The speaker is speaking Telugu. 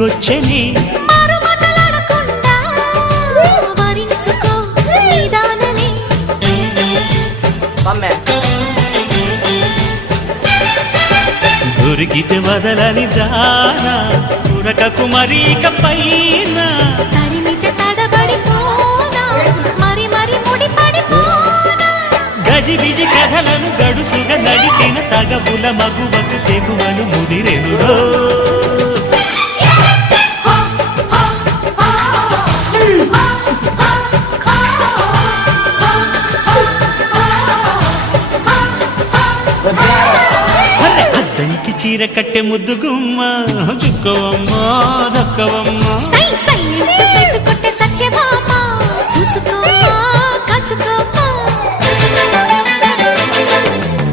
దిగొచ్చని దొరికితే వదలని దానా ఉరకకు మరీక పైన గజిబిజి కథలను గడుసుగా నడిపిన తగబుల మగువకు తెగువను ముదిరెనుడో చీర కట్టె ముద్దు గుమ్మ చుక్కవమ్మ దక్కవమ్మ